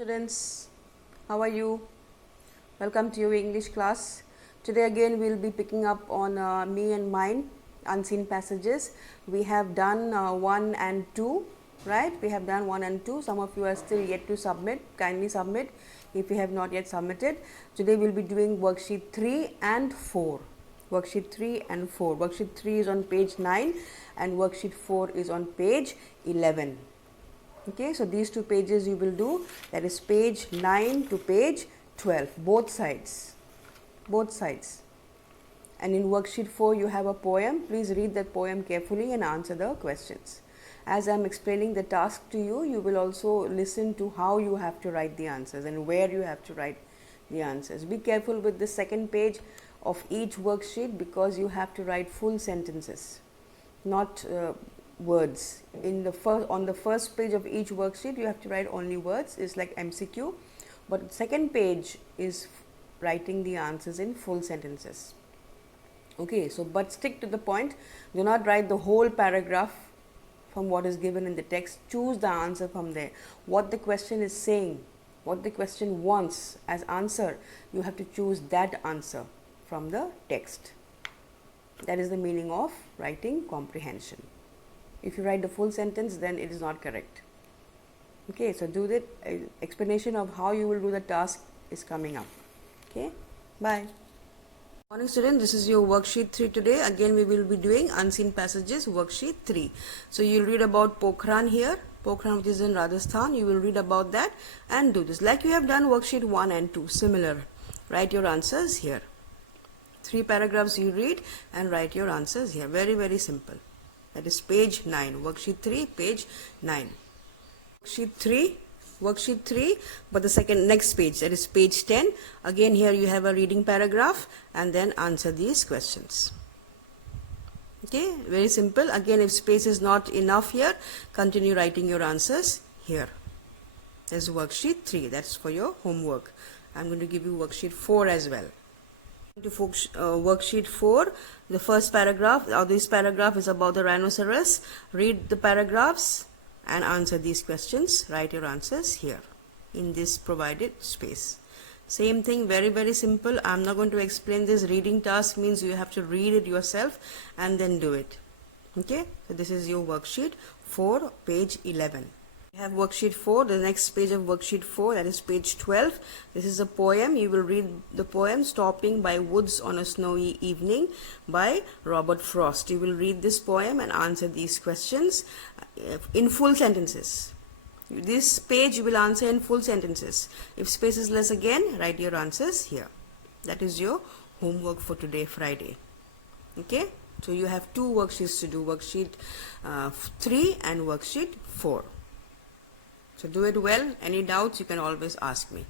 Students, how are you? Welcome to your English class. Today again we'll be picking up on me and mine, unseen passages. We have done 1 and 2, right? We have done 1 and 2. Some of you are still yet to submit. Kindly submit if you have not yet submitted. Today we'll be doing worksheet 3 and 4. Worksheet 3 and 4. Worksheet 3 is on page 9 and worksheet 4 is on page 11. Okay, so these two pages you will do, that is page 9 to page 12, both sides, and in worksheet 4 you have a poem. Please read that poem carefully and answer the questions. As I am explaining the task to you, you will also listen to how you have to write the answers and where you have to write the answers. Be careful with the second page of each worksheet because you have to write full sentences, not words. On the first page of each worksheet you have to write only words. It's like MCQ, but second page is writing the answers in full sentences. Okay, so but stick to the point. Do not write the whole paragraph from what is given in the text. Choose the answer from there. What the question is saying, what the question wants as answer, you have to choose that answer from the text. That is the meaning of writing comprehension. If you write the full sentence, then it is not correct. Okay, so do that. Explanation of how you will do the task is coming up. Okay, bye. Morning students, this is your worksheet 3 today. Again we will be doing unseen passages, worksheet 3. So you will read about Pokhran here, Pokhran which is in Rajasthan. You will read about that and do this like you have done worksheet 1 and 2, similar. Write your answers here. 3 paragraphs you read and write your answers here. Very, very simple. That is page 9, worksheet 3, page 9. Worksheet 3, but the next page, that is page 10. Again here you have a reading paragraph and then answer these questions. Okay, very simple. Again, if space is not enough here, continue writing your answers here. There's worksheet 3, that's for your homework. I'm going to give you worksheet 4 as well. To worksheet 4, the first paragraph or this paragraph is about the rhinoceros. Read the paragraphs and answer these questions. Write your answers here in this provided space. Same thing, very, very simple. I'm not going to explain this. Reading task means you have to read it yourself and then do it. Okay, so this is your worksheet 4, page 11. We have worksheet 4, the next page of worksheet 4, that is page 12. This is a poem. You will read the poem Stopping by Woods on a Snowy Evening by Robert Frost. You will read this poem and answer these questions in full sentences. This page you will answer in full sentences. If space is less, again write your answers here. That is your homework for today, Friday. Okay, so you have 2 worksheets to do, worksheet 3 and worksheet 4. So do it well. Any doubts you can always ask me.